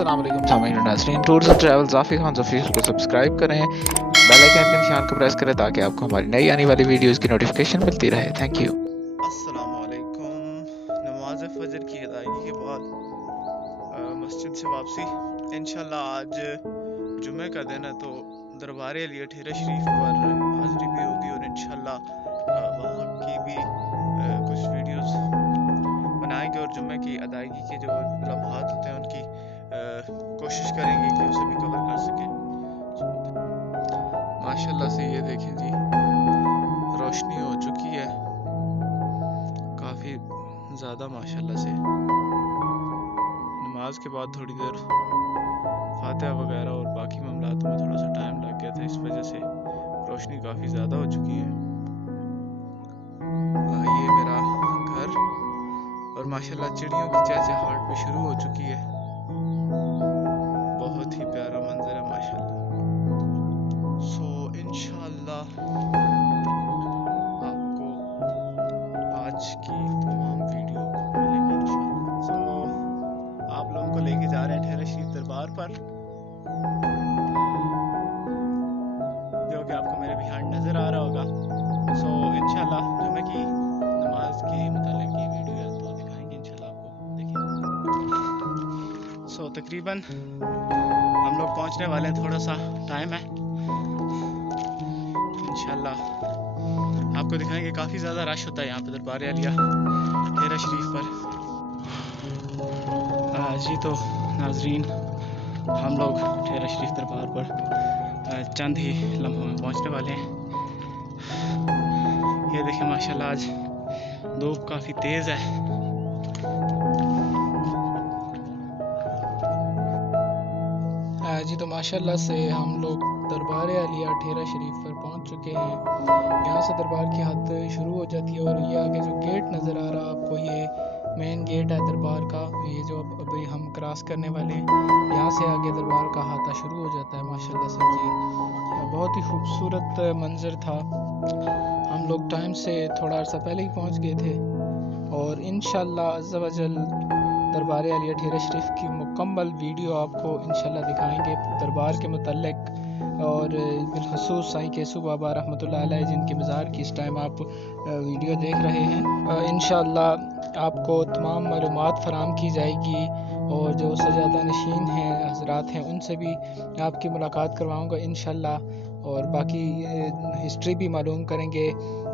अस्सलाम वालेकुम सामीन और नाज़रीन, टूर्स एंड ट्रैवल्स ज़ाफ़ी खान ज़फ़ीर को सब्सक्राइब करें, बेल आइकन के निशान को प्रेस करें ताकि आपको हमारी नई आने वाली वीडियोस की नोटिफिकेशन मिलती रहे। Thank you. अस्सलाम वालेकुम। नमाज फजर की अदायगी के बाद मस्जिद से वापसी। इंशाल्लाह आज जुमे का दिन है तो दरबार अली ठेरा शरीफ पर हाज़िरी भी होगी और इंशाल्लाह वहाँ की भी कुछ वीडियोस बनाएंगे और जुमे की अदायगी के जो लम्हात होते हैं उनकी कोशिश करेंगे कि उसे भी कवर कर सकें। माशाल्लाह से ये देखें जी, रोशनी हो चुकी है काफ़ी ज़्यादा माशाल्लाह से। नमाज के बाद थोड़ी देर फातिहा वगैरह और बाकी मामलात में थोड़ा सा टाइम लग गया था, इस वजह से रोशनी काफ़ी ज़्यादा हो चुकी है। ये मेरा घर और माशाल्लाह चिड़ियों की चहचहाहट भी शुरू हो चुकी है। बहुत ही प्यारा मंजर है माशाल्लाह। सो इंशाल्लाह आपको आज की तमाम वीडियो मिलेगी इंशाल्लाह। सो आप लोगों को लेके जा रहे हैं ठहरा शरीफ दरबार पर, जो कि आपको मेरे बिहाइंड नज़र आ रहा होगा। सो इंशाल्लाह जुमे की नमाज के मुतालिक की वीडियो है तो दिखाएंगे इंशाल्लाह आपको, देखिए। सो तकरीबन हम लोग पहुंचने वाले हैं, थोड़ा सा टाइम है। इंशाल्लाह आपको दिखाएंगे, काफ़ी ज़्यादा रश होता है यहाँ पे दरबार आलिया ठेरा शरीफ पर। जी तो नाजरीन, हम लोग ठेरा शरीफ दरबार पर चंद ही लम्हों में पहुँचने वाले हैं। ये देखें माशाल्लाह आज धूप काफ़ी तेज़ है। जी तो माशाल्लाह से हम लोग दरबार आलिया ठेरा शरीफ पर पहुंच चुके हैं। यहाँ से दरबार की हद शुरू हो जाती है और ये आगे जो गेट नज़र आ रहा है आपको, ये मेन गेट है दरबार का। ये जो अभी हम क्रॉस करने वाले हैं, यहाँ से आगे दरबार का हाथा शुरू हो जाता है माशाल्लाह से। जी बहुत ही खूबसूरत मंजर था। हम लोग टाइम से थोड़ा अर्सा पहले ही पहुँच गए थे और इंशाल्लाह अज़्ज़ा वजल दरबार आलिया ठेरा शरीफ की मुकम्मल वीडियो आपको इंशाल्लाह दिखाएंगे दरबार के मुतल्लिक, और बिलखसूस साईं केसू बाबा रहमतुल्लाह अलैह जिनके मज़ार की इस टाइम आप वीडियो देख रहे हैं। इंशाल्लाह आपको तमाम मालूमात फराहम की जाएगी और जो सजादा नशीन हैं हज़रात हैं उनसे भी आपकी मुलाकात करवाऊँगा इंशाल्लाह, और बाकी हिस्ट्री भी मालूम करेंगे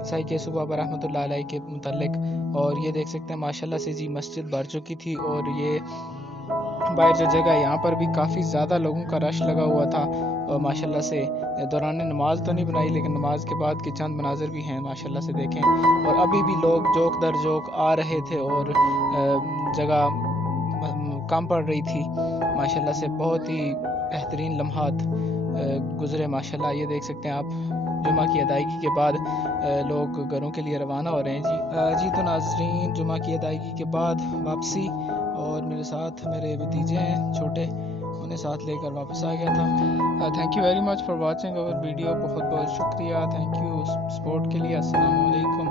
साईं केसू बाबा रहमतुल्लाह अलैह के मुतल्लिक। और ये देख सकते हैं माशाल्लाह से जी मस्जिद भर चुकी थी और ये बाहर जो जगह है यहाँ पर भी काफ़ी ज़्यादा लोगों का रश लगा हुआ था। और माशाल्लाह से दौरान नमाज तो नहीं बनाई, लेकिन नमाज के बाद के चंद मनाजर भी हैं माशाल्लाह से देखें। और अभी भी लोग जोक दर जोक आ रहे थे और जगह कम पड़ रही थी माशाल्लाह से। बहुत ही बेहतरीन लम्हात गुज़रे माशाल्लाह। ये देख सकते हैं आप, जुमा की अदायगी के बाद लोग घरों के लिए रवाना हो रहे हैं जी तो नाजरीन, जुमा की अदायगी के बाद वापसी, और मेरे साथ मेरे भतीजे हैं छोटे, उन्हें साथ लेकर वापस आ गया था। Thank you very much for watching our video. बहुत बहुत शुक्रिया, थैंक यू सपोर्ट के लिए। अस्सलाम वालेकुम।